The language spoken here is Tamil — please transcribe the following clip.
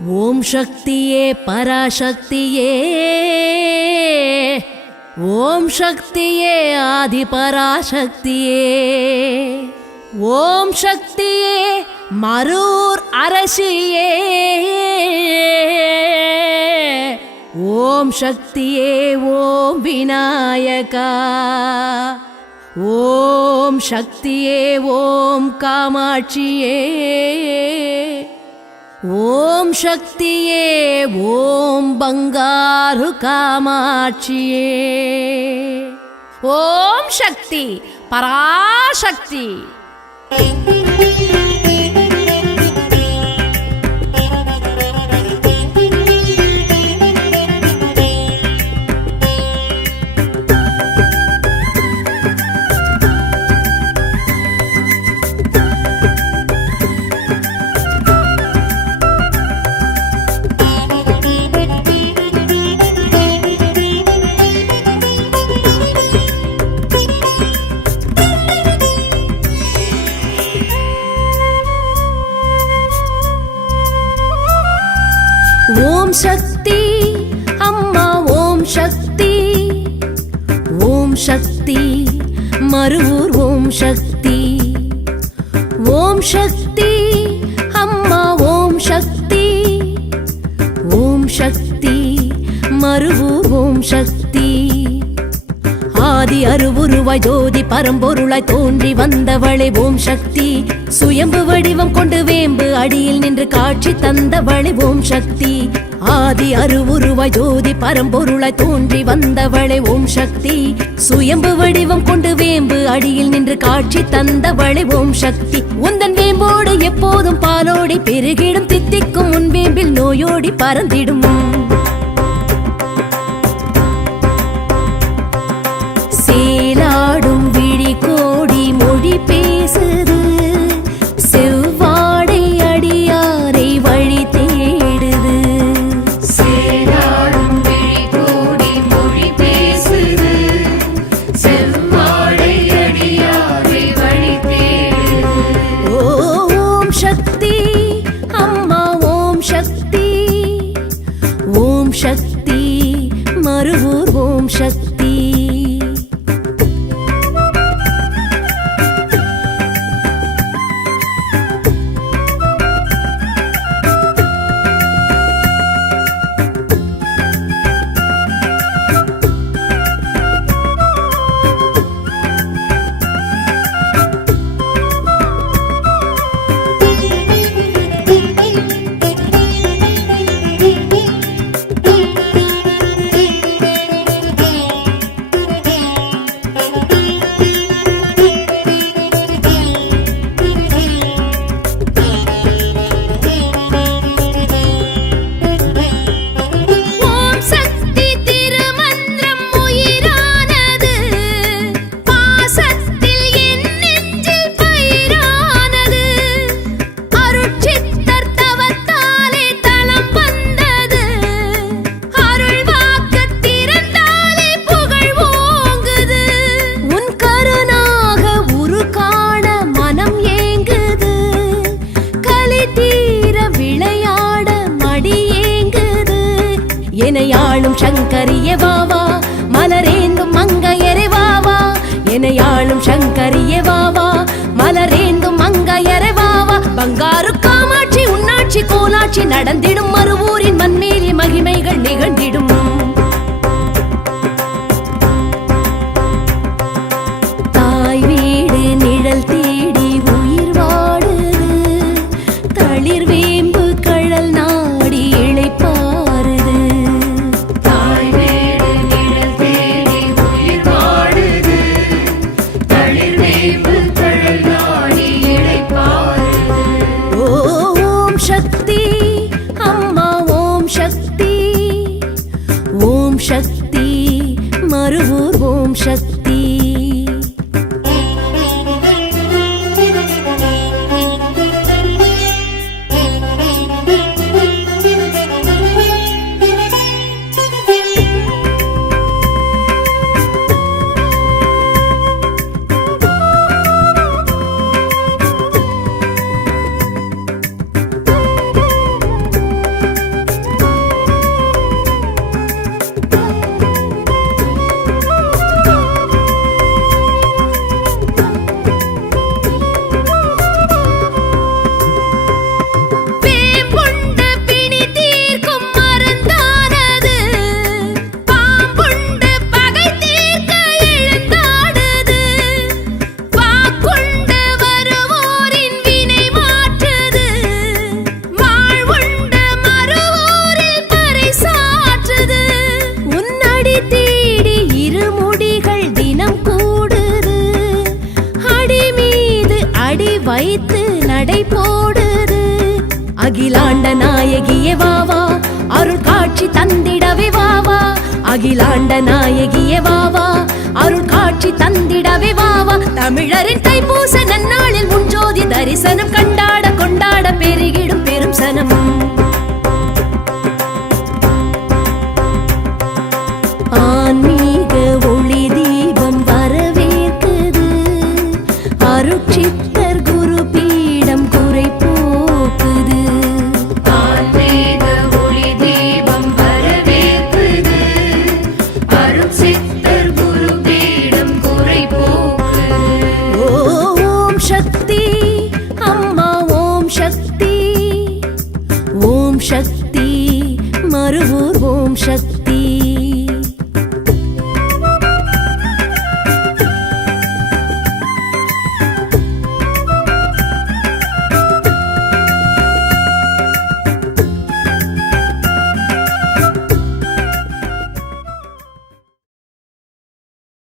ஓம் சக்தியே பராசக்தியே, ஓம் சக்தியே ஆதி பராசக்தியே, ஓம் சக்தியே மரூர் அரசியே, ஓம் சக்தியே ஓம் விநாயகா, ஓம் சக்தியே ஓம் காமாட்சியே, ஓம் சக்தியே ஓம் பங்காரு காமாட்சியே. ஓம் சக்தி பராசக்தி. ஓம் சக்தி அம்மா ஓம் சக்தி, ஓம் சக்தி மருவூர் ஓம் சக்தி, ஓம் சக்தி அம்மா ஓம் சக்தி, ஓம் சக்தி மருவூர் ஓம் சக்தி. ஆதி அருவுருவாய் ஜோதி பரம்பொருளாய் தோன்றி வந்தவளே ஓம் சக்தி, சுயம்பு வடிவம் கொண்டு வேம்பு அடியில் நின்று காட்சி தந்தவளே ஓம் சக்தி. ஆதி அருவுருவாய் ஜோதி பரம்பொருளாய் தோன்றி வந்தவளே ஓம் சக்தி, சுயம்பு வடிவம் கொண்டு வேம்பு அடியில் நின்று காட்சி தந்தவளே ஓம் சக்தி. உந்தன் வேம்போடு எப்போதும் பாலோடி பெருகிடும், தித்திக்கும் உன் வேம்பில் நோயோடி பறந்திடும். சேலாடும் விழி கோடி மொழி பேசுது, செவ்வாடை அடியாரை வழி தேடுது. சேலாடும் விழி கோடி மொழி பேசுது, செவ்வாடை அடியாரை வழி தேடுது. ஓம் சக்தி அம்மா ஓம் சக்தி, ஓம் சக்தி மருவூர் ஓம் சக்தி. எனையாளும் சங்கரியே வாவா, மலரேந்தும் மங்கையரே வாவா, எனையாளும் சங்கரியே வாவா, மலரேந்தும் மங்கையரே வாவா. பங்காரு காமாட்சி உன்னாட்சி கோலாட்சி நடந்திடும், மருவூரின் மண்மேலிய மகிமைகள் நிகழ்ந்திடும். தாய் வீடு நிழல் தேடி உயிர் வாடுது, தளிர் வேம்பு கழல் நாடி இளைப்பாறுது. தாய் வீடு நிழல் தேடி உயிர் வாடுது, தளிர் வேம்பு கழல் நாடி இளைப்பாறுது. ஓம் சக்தி அம்மா ஓம் அகிலாண்ட நாயகியே வாவா, அருள் காட்சி தந்திடவே வாவா. தமிழரின் தைப்பூச நன்னாளில் முன்ஜோதி தரிசனம் கண்டாட கொண்டாட பெருகிடும் பெரும் சனம்.